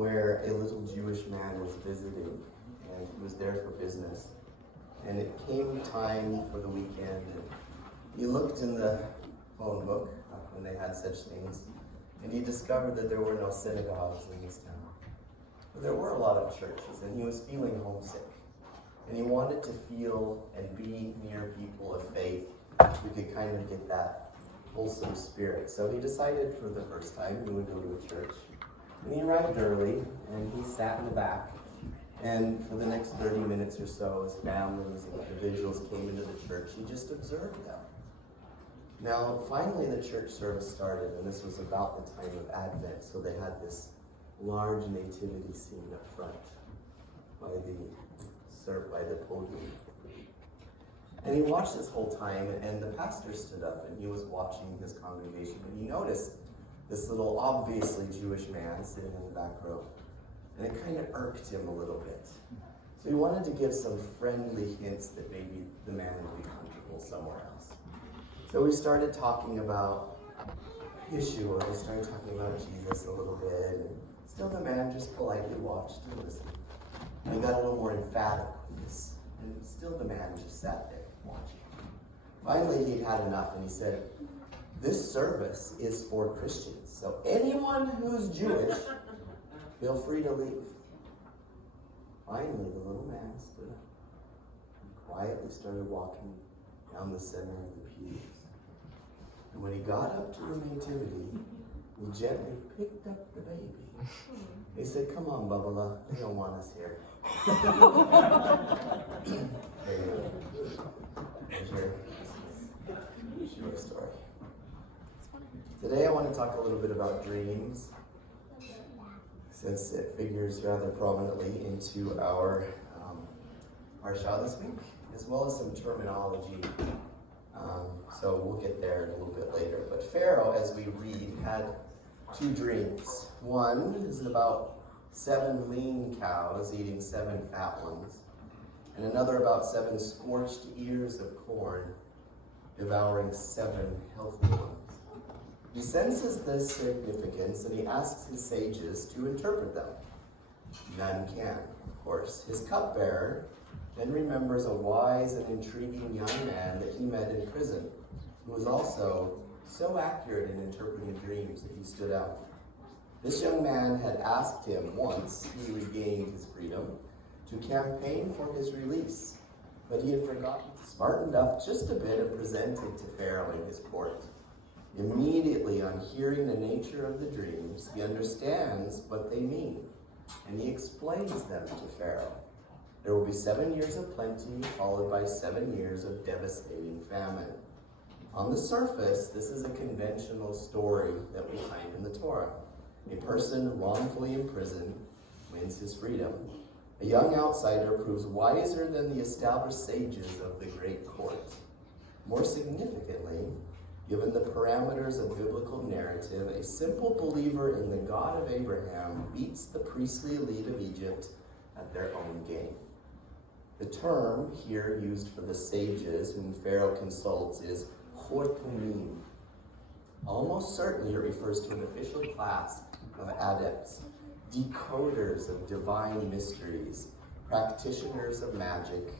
where a little Jewish man was visiting, and he was there for business. And it came time for the weekend, and he looked in the phone book when they had such things, and he discovered that there were no synagogues in this town. But there were a lot of churches, and he was feeling homesick. And he wanted to feel and be near people of faith who could kind of get that wholesome spirit. So he decided for the first time he would go to a church. And he arrived early, and he sat in the back. And for the next 30 minutes or so, as families and individuals came into the church, he just observed them. Now, finally the church service started, and this was about the time of Advent, so they had this large nativity scene up front by the podium. And he watched this whole time, and the pastor stood up, and he was watching his congregation, and he noticed this little, obviously Jewish man sitting in the back row. And it kind of irked him a little bit. So he wanted to give some friendly hints that maybe the man would be comfortable somewhere else. So we started talking about Yeshua, we started talking about Jesus a little bit, and still the man just politely watched and listened. And he got a little more emphatic with this, and still the man just sat there watching. Finally, he'd had enough, and he said, "This service is for Christians, so anyone who's Jewish, feel free to leave." Finally, the little man stood up and quietly started walking down the center of the pews. And when he got up to the nativity, he gently picked up the baby. He said, "Come on, Bubba, they don't want us here." There's your story. Today I want to talk a little bit about dreams, since it figures rather prominently into our Parsha this week, as well as some terminology. So we'll get there a little bit later. But Pharaoh, as we read, had two dreams. One is about 7 lean cows eating 7 fat ones, and another about 7 scorched ears of corn devouring 7 healthy ones. He senses this significance, and he asks his sages to interpret them. None can, of course. His cupbearer then remembers a wise and intriguing young man that he met in prison, who was also so accurate in interpreting dreams that he stood out. This young man had asked him once he regained his freedom to campaign for his release, but he had forgotten to smarten up just a bit and present it to Pharaoh in his court. Immediately on hearing the nature of the dreams, he understands what they mean, and he explains them to Pharaoh. There will be 7 years of plenty, followed by 7 years of devastating famine. On the surface, this is a conventional story that we find in the Torah. A person wrongfully imprisoned wins his freedom. A young outsider proves wiser than the established sages of the great court. More significantly, given the parameters of biblical narrative, a simple believer in the God of Abraham beats the priestly elite of Egypt at their own game. The term here used for the sages whom Pharaoh consults is Chortumim. Almost certainly it refers to an official class of adepts, decoders of divine mysteries, practitioners of magic,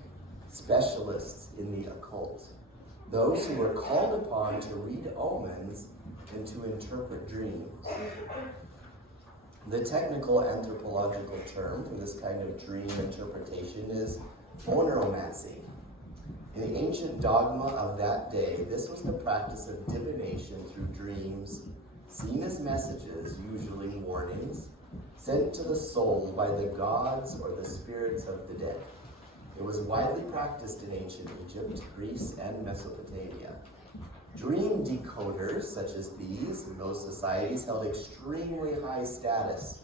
specialists in the occult. Those who were called upon to read omens and to interpret dreams. The technical anthropological term for this kind of dream interpretation is oneiromancy. In the ancient dogma of that day, this was the practice of divination through dreams, seen as messages, usually warnings, sent to the soul by the gods or the spirits of the dead. It was widely practiced in ancient Egypt, Greece, and Mesopotamia. Dream decoders, such as these, in those societies held extremely high status.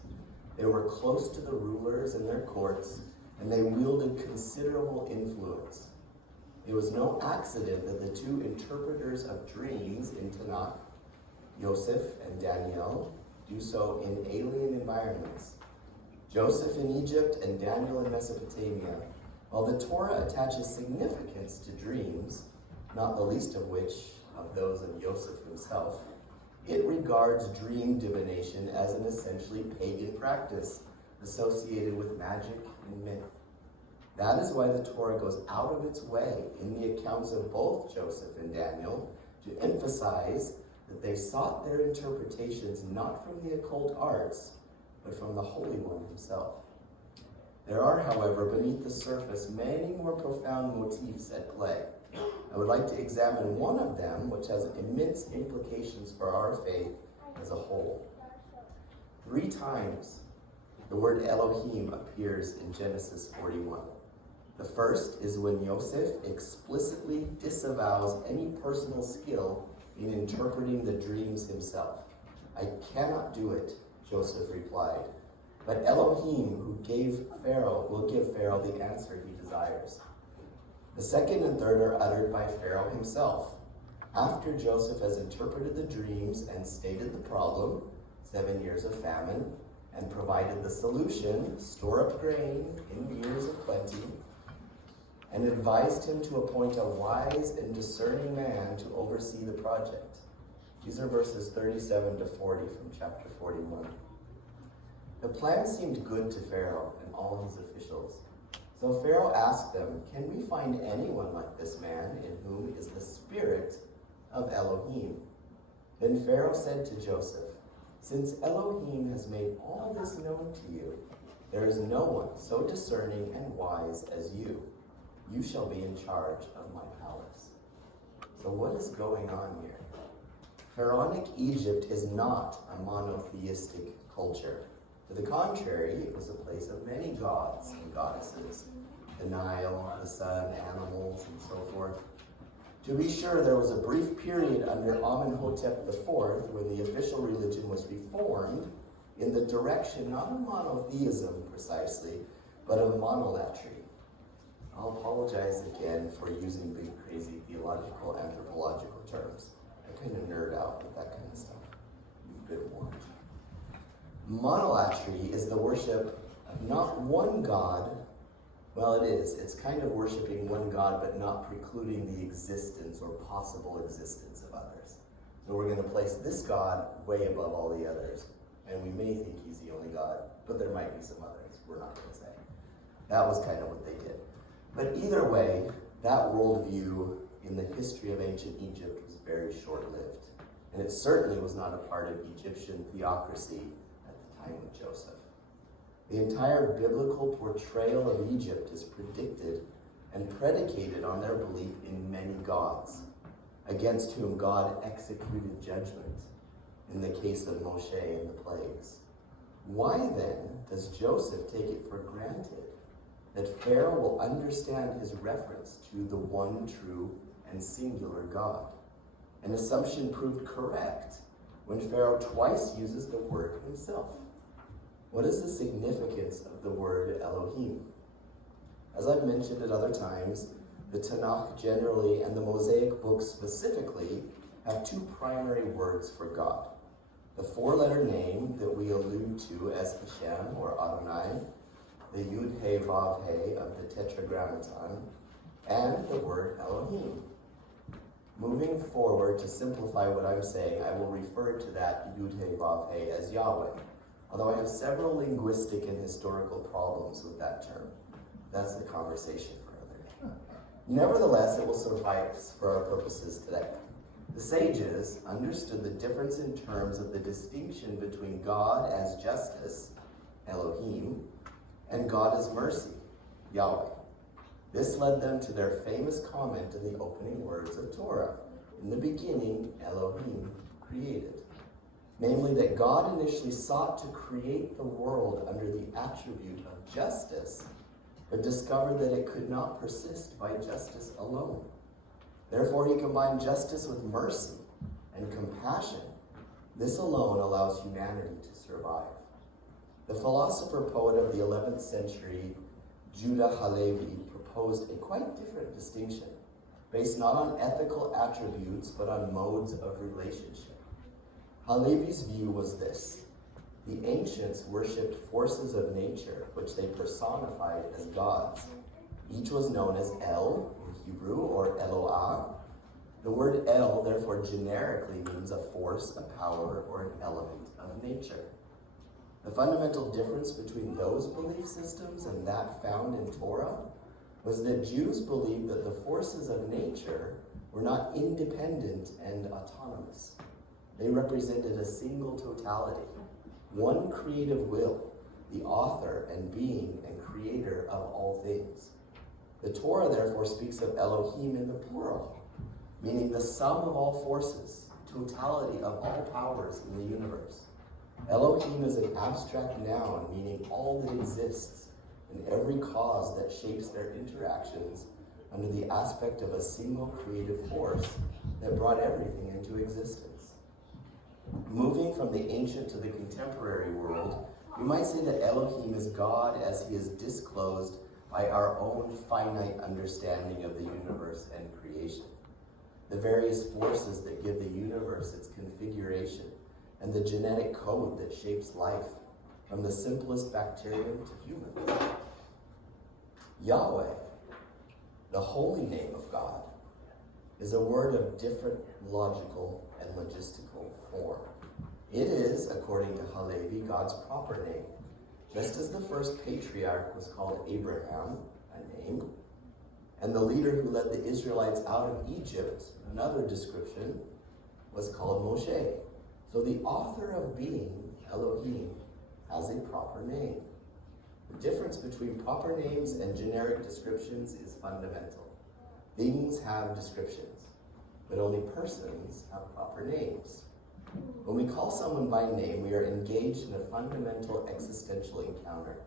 They were close to the rulers and their courts, and they wielded considerable influence. It was no accident that the 2 interpreters of dreams in Tanakh, Joseph and Daniel, do so in alien environments. Joseph in Egypt and Daniel in Mesopotamia. While the Torah attaches significance to dreams, not the least of which of those of Joseph himself, It regards dream divination as an essentially pagan practice associated with magic and myth. That is why the Torah goes out of its way in the accounts of both Joseph and Daniel to emphasize that they sought their interpretations not from the occult arts, but from the Holy One himself. There are, however, beneath the surface, many more profound motifs at play. I would like to examine one of them, which has immense implications for our faith as a whole. 3 times, the word Elohim appears in Genesis 41. The first is when Yosef explicitly disavows any personal skill in interpreting the dreams himself. I cannot do it, Joseph replied. But Elohim, who gave Pharaoh, will give Pharaoh the answer he desires. The second and third are uttered by Pharaoh himself. After Joseph has interpreted the dreams and stated the problem, 7 years of famine, and provided the solution, store up grain in years of plenty, and advised him to appoint a wise and discerning man to oversee the project. These are verses 37 to 40 from chapter 41. The plan seemed good to Pharaoh and all his officials. So Pharaoh asked them, "Can we find anyone like this man in whom is the spirit of Elohim?" Then Pharaoh said to Joseph, "Since Elohim has made all this known to you, there is no one so discerning and wise as you. You shall be in charge of my palace." So what is going on here? Pharaonic Egypt is not a monotheistic culture. To the contrary, it was a place of many gods and goddesses, the Nile, the sun, animals, and so forth. To be sure, there was a brief period under Amenhotep IV when the official religion was reformed in the direction not of monotheism precisely, but of monolatry. I'll apologize again for using big, crazy theological, anthropological terms. I kind of nerd out with that kind of stuff. You've been warned. Monolatry is the worship of not one God. Well, it is. It's kind of worshiping one God, but not precluding the existence or possible existence of others. So we're going to place this God way above all the others, and we may think he's the only God, but there might be some others. We're not going to say. That was kind of what they did. But either way, that worldview in the history of ancient Egypt was very short-lived, and it certainly was not a part of Egyptian theocracy with Joseph. The entire biblical portrayal of Egypt is predicted and predicated on their belief in many gods, against whom God executed judgment in the case of Moshe and the plagues. Why then does Joseph take it for granted that Pharaoh will understand his reference to the one true and singular God? An assumption proved correct when Pharaoh twice uses the word himself. What is the significance of the word Elohim? As I've mentioned at other times, the Tanakh generally and the Mosaic books specifically have 2 primary words for God. The 4-letter name that we allude to as Hashem or Adonai, the Yud He Vav He of the Tetragrammaton, and the word Elohim. Moving forward to simplify what I'm saying, I will refer to that Yud He Vav He as Yahweh, although I have several linguistic and historical problems with that term. That's the conversation for another day. Nevertheless, it will suffice for our purposes today. The sages understood the difference in terms of the distinction between God as justice, Elohim, and God as mercy, Yahweh. This led them to their famous comment in the opening words of Torah. In the beginning, Elohim created. Namely, that God initially sought to create the world under the attribute of justice, but discovered that it could not persist by justice alone. Therefore, he combined justice with mercy and compassion. This alone allows humanity to survive. The philosopher-poet of the 11th century, Judah Halevi, proposed a quite different distinction, based not on ethical attributes, but on modes of relationship. Halevi's view was this: the ancients worshipped forces of nature, which they personified as gods. Each was known as El in Hebrew, or Eloah. The word El, therefore, generically means a force, a power, or an element of nature. The fundamental difference between those belief systems and that found in Torah was that Jews believed that the forces of nature were not independent and autonomous. They represented a single totality, one creative will, the author and being and creator of all things. The Torah therefore speaks of Elohim in the plural, meaning the sum of all forces, totality of all powers in the universe. Elohim is an abstract noun, meaning all that exists and every cause that shapes their interactions under the aspect of a single creative force that brought everything into existence. Moving from the ancient to the contemporary world, we might say that Elohim is God as he is disclosed by our own finite understanding of the universe and creation. The various forces that give the universe its configuration and the genetic code that shapes life, from the simplest bacterium to humans. Yahweh, the holy name of God, is a word of different logical and logistical form. It is, according to Halevi, God's proper name, just as the first patriarch was called Abraham, a name, and the leader who led the Israelites out of Egypt, another description, was called Moshe. So the author of being, Elohim, has a proper name. The difference between proper names and generic descriptions is fundamental. Things have descriptions, but only persons have proper names. When we call someone by name, we are engaged in a fundamental existential encounter.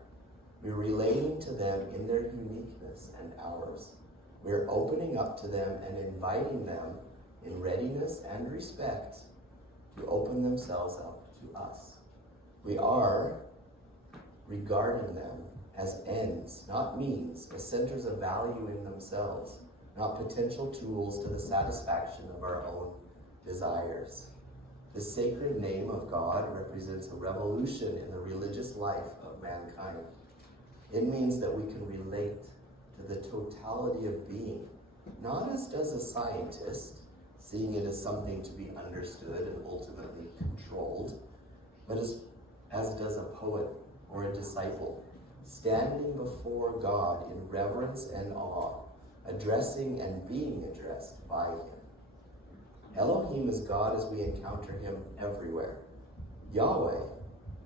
We're relating to them in their uniqueness and ours. We're opening up to them and inviting them in readiness and respect to open themselves up to us. We are regarding them as ends, not means, as centers of value in themselves, not potential tools to the satisfaction of our own desires. The sacred name of God represents a revolution in the religious life of mankind. It means that we can relate to the totality of being, not as does a scientist, seeing it as something to be understood and ultimately controlled, but as does a poet or a disciple, standing before God in reverence and awe, addressing and being addressed by him. Elohim is God as we encounter him everywhere. Yahweh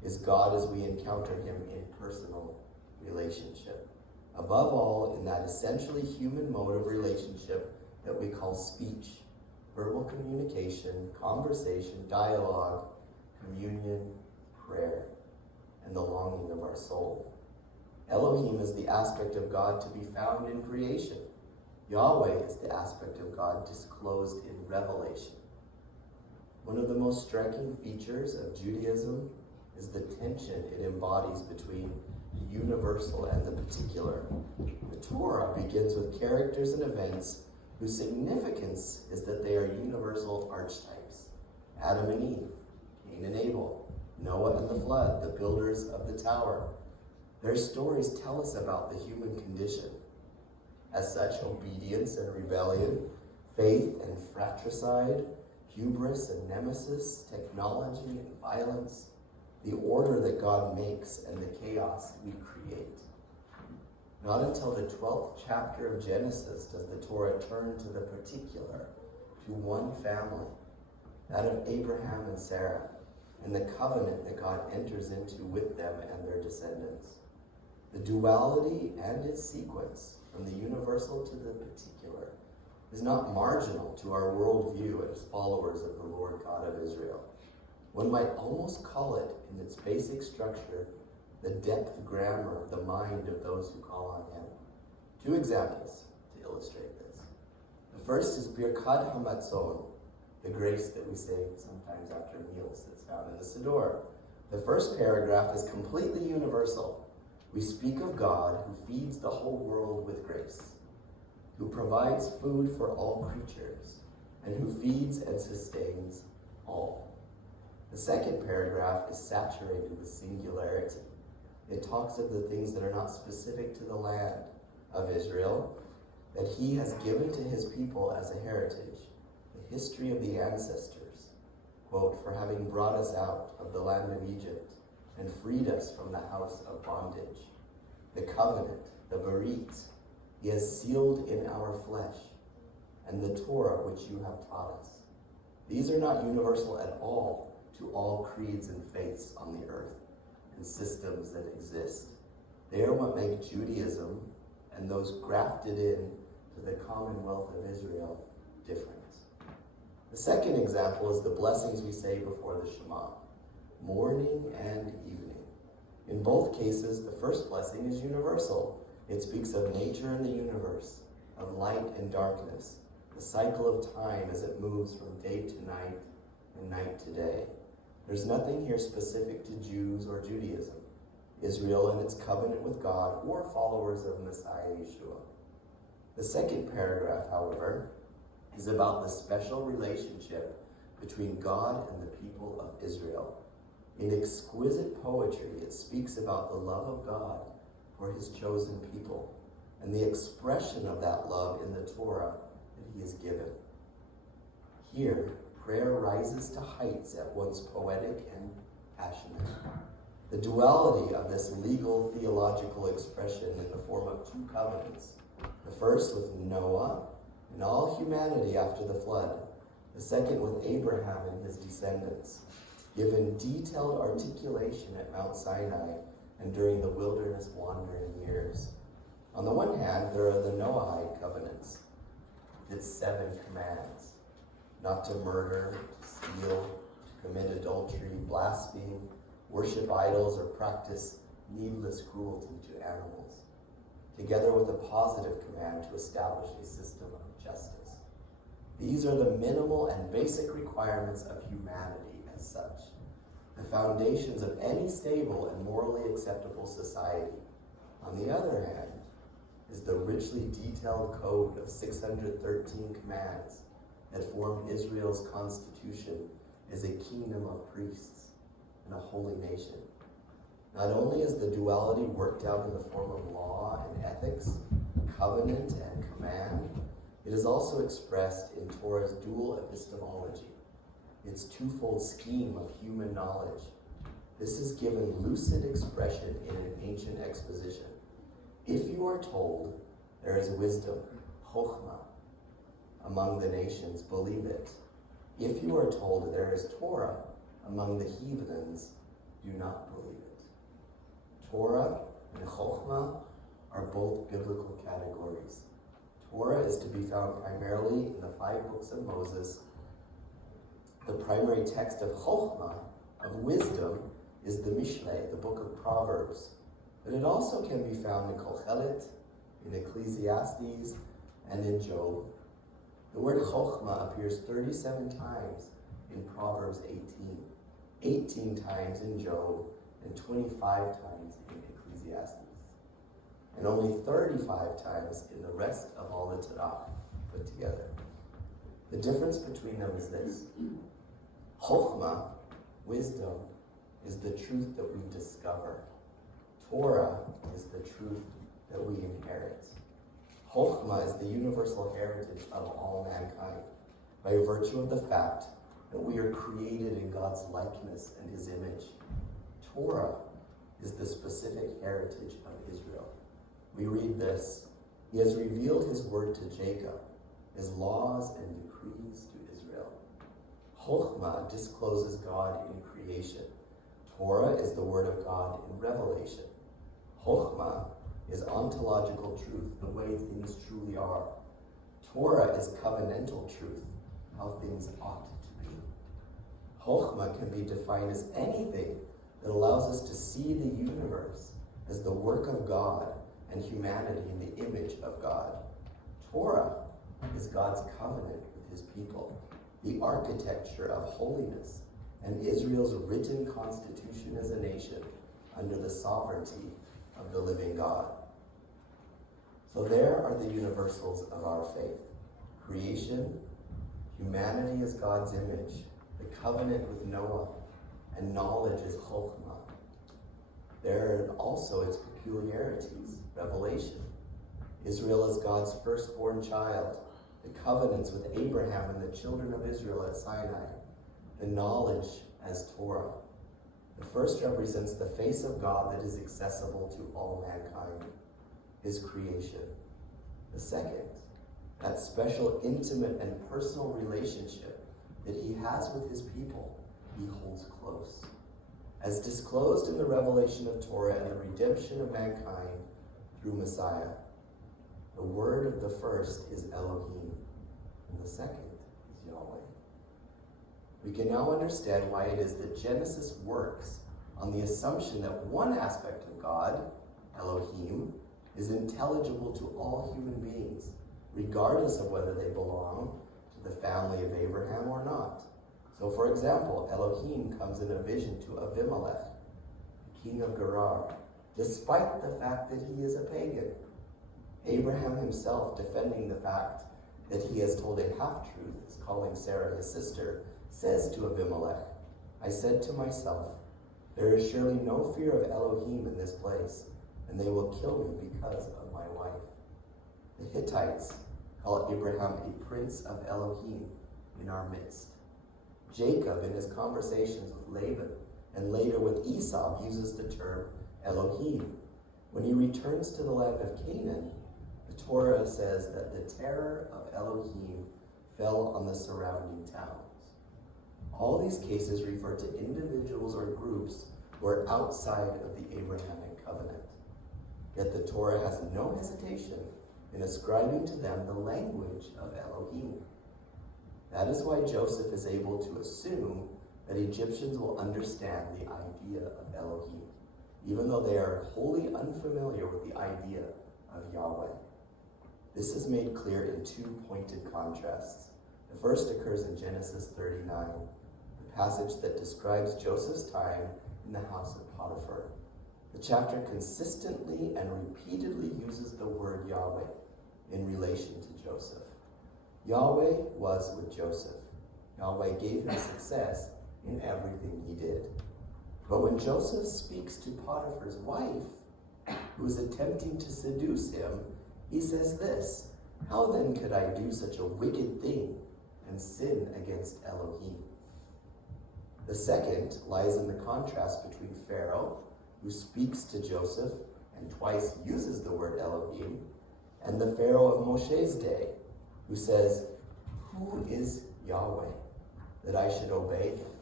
is God as we encounter him in personal relationship. Above all, in that essentially human mode of relationship that we call speech, verbal communication, conversation, dialogue, communion, prayer, and the longing of our soul. Elohim is the aspect of God to be found in creation. Yahweh is the aspect of God disclosed in revelation. One of the most striking features of Judaism is the tension it embodies between the universal and the particular. The Torah begins with characters and events whose significance is that they are universal archetypes. Adam and Eve, Cain and Abel, Noah and the flood, the builders of the tower. Their stories tell us about the human condition. As such, obedience and rebellion, faith and fratricide, hubris and nemesis, technology and violence, the order that God makes and the chaos we create. Not until the 12th chapter of Genesis does the Torah turn to the particular, to one family, that of Abraham and Sarah, and the covenant that God enters into with them and their descendants. The duality and its sequence, from the universal to the particular, is not marginal to our worldview as followers of the Lord God of Israel. One might almost call it, in its basic structure, the depth grammar of the mind of those who call on him. Two examples to illustrate this. The first is Birkat HaMatzon, the grace that we say sometimes after meals that's found in the Siddur. The first paragraph is completely universal. We speak of God who feeds the whole world with grace, who provides food for all creatures, and who feeds and sustains all. The second paragraph is saturated with singularity. It talks of the things that are not specific to the land of Israel, that he has given to his people as a heritage. history of the ancestors, quote, for having brought us out of the land of Egypt and freed us from the house of bondage. The covenant, the Berit, he has sealed in our flesh, and the Torah which you have taught us. These are not universal at all to all creeds and faiths on the earth and systems that exist. They are what make Judaism and those grafted in to the Commonwealth of Israel different. The second example is the blessings we say before the Shema, morning and evening. In both cases, the first blessing is universal. It speaks of nature and the universe, of light and darkness, the cycle of time as it moves from day to night and night to day. There's nothing here specific to Jews or Judaism, Israel and its covenant with God, or followers of Messiah Yeshua. The second paragraph, however, is about the special relationship between God and the people of Israel. In exquisite poetry, it speaks about the love of God for his chosen people and the expression of that love in the Torah that he has given. Here, prayer rises to heights at once poetic and passionate. The duality of this legal theological expression in the form of two covenants, the first with Noah and all humanity after the flood, the second with Abraham and his descendants, given detailed articulation at Mount Sinai and during the wilderness wandering years. On the one hand, there are the Noahide covenants, with its 7 commands: not to murder, to steal, to commit adultery, blaspheme, worship idols, or practice needless cruelty to animals, together with a positive command to establish a system of justice. These are the minimal and basic requirements of humanity as such, the foundations of any stable and morally acceptable society. On the other hand, is the richly detailed code of 613 commands that form Israel's constitution as a kingdom of priests and a holy nation. Not only is the duality worked out in the form of law and ethics, covenant and command, it is also expressed in Torah's dual epistemology, its twofold scheme of human knowledge. This is given lucid expression in an ancient exposition. If you are told there is wisdom, chokhmah, among the nations, believe it. If you are told there is Torah among the heathens, do not believe it. Torah and chokhmah are both biblical categories. Torah is to be found primarily in the 5 books of Moses. The primary text of chokhmah, of wisdom, is the Mishlei, the book of Proverbs. But it also can be found in Kohelet, in Ecclesiastes, and in Job. The word chokhmah appears 37 times in Proverbs 18, 18 times in Job, and 25 times in Ecclesiastes, and only 35 times in the rest of all the Tanakh put together. The difference between them is this. Chokhmah, wisdom, is the truth that we discover. Torah is the truth that we inherit. Chokhmah is the universal heritage of all mankind by virtue of the fact that we are created in God's likeness and his image. Torah is the specific heritage of Israel. We read this: he has revealed his word to Jacob, his laws and decrees to Israel. Chokhmah discloses God in creation. Torah is the word of God in revelation. Chokhmah is ontological truth, the way things truly are. Torah is covenantal truth, how things ought to be. Chokhmah can be defined as anything that allows us to see the universe as the work of God and humanity in the image of God. Torah is God's covenant with his people, the architecture of holiness, and Israel's written constitution as a nation under the sovereignty of the living God. So there are the universals of our faith: creation, humanity as God's image, the covenant with Noah, and knowledge as chokhmah. There are also its peculiarities: revelation, Israel as God's firstborn child, the covenants with Abraham and the children of Israel at Sinai, the knowledge as Torah. The first represents the face of God that is accessible to all mankind, his creation. The second, that special, intimate, and personal relationship that he has with his people, he holds close. As disclosed in the revelation of Torah and the redemption of mankind through Messiah. The word of the first is Elohim, and the second is Yahweh. We can now understand why it is that Genesis works on the assumption that one aspect of God, Elohim, is intelligible to all human beings, regardless of whether they belong to the family of Abraham or not. So, for example, Elohim comes in a vision to Abimelech, the king of Gerar, despite the fact that he is a pagan. Abraham himself, defending the fact that he has told a half-truth, is calling Sarah his sister, says to Abimelech, I said to myself, there is surely no fear of Elohim in this place, and they will kill me because of my wife. The Hittites call Abraham a prince of Elohim in our midst. Jacob, in his conversations with Laban and later with Esau, uses the term Elohim. When he returns to the land of Canaan, the Torah says that the terror of Elohim fell on the surrounding towns. All these cases refer to individuals or groups who are outside of the Abrahamic covenant. Yet the Torah has no hesitation in ascribing to them the language of Elohim. That is why Joseph is able to assume that Egyptians will understand the idea of Elohim, even though they are wholly unfamiliar with the idea of Yahweh. This is made clear in two pointed contrasts. The first occurs in Genesis 39, the passage that describes Joseph's time in the house of Potiphar. The chapter consistently and repeatedly uses the word Yahweh in relation to Joseph. Yahweh was with Joseph. Yahweh gave him success in everything he did. But when Joseph speaks to Potiphar's wife, who is attempting to seduce him, he says this, how then could I do such a wicked thing and sin against Elohim? The second lies in the contrast between Pharaoh, who speaks to Joseph and twice uses the word Elohim, and the Pharaoh of Moshe's day, who says, who is Yahweh, that I should obey him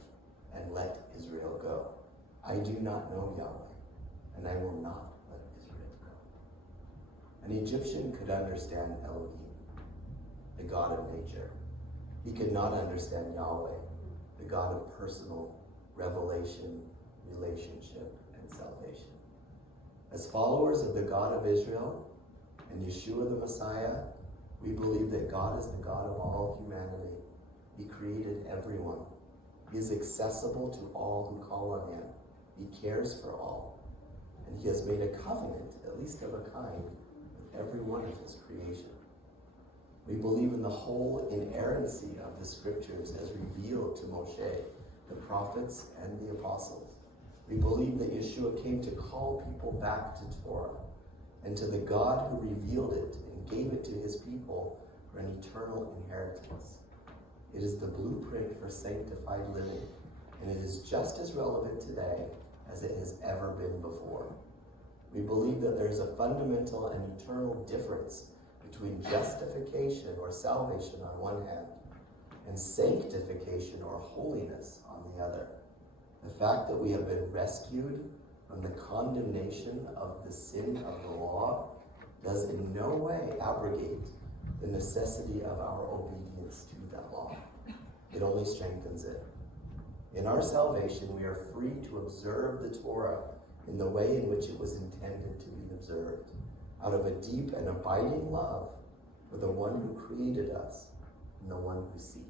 and let Israel go? I do not know Yahweh, and I will not let Israel go. An Egyptian could understand Elohim, the God of nature. He could not understand Yahweh, the God of personal revelation, relationship, and salvation. As followers of the God of Israel and Yeshua the Messiah, we believe that God is the God of all humanity. He created everyone. He is accessible to all who call on him. He cares for all. And he has made a covenant, at least of a kind, with every one of his creation. We believe in the whole inerrancy of the scriptures as revealed to Moshe, the prophets, and the apostles. We believe that Yeshua came to call people back to Torah and to the God who revealed it and gave it to his people for an eternal inheritance. It is the blueprint for sanctified living, and it is just as relevant today as it has ever been before. We believe that there is a fundamental and eternal difference between justification or salvation on one hand and sanctification or holiness on the other. The fact that we have been rescued from the condemnation of the sin of the law does in no way abrogate the necessity of our obedience to that law. It only strengthens it. In our salvation, we are free to observe the Torah in the way in which it was intended to be observed, out of a deep and abiding love for the one who created us and the one who sees.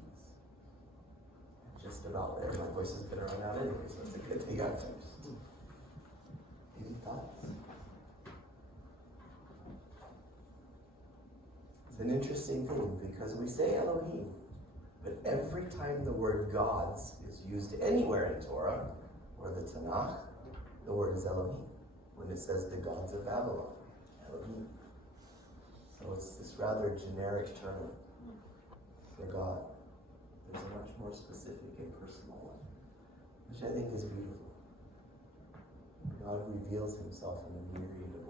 Just about there. My voice is going to run out anyway, so it's a good thing I finished. Any thoughts? It's an interesting thing because we say Elohim, but every time the word gods is used anywhere in Torah or the Tanakh, the word is Elohim. When it says the gods of Babylon, Elohim. So it's this rather generic term. for God. There's a much more specific and personal one, which I think is beautiful. God reveals himself in a myriad of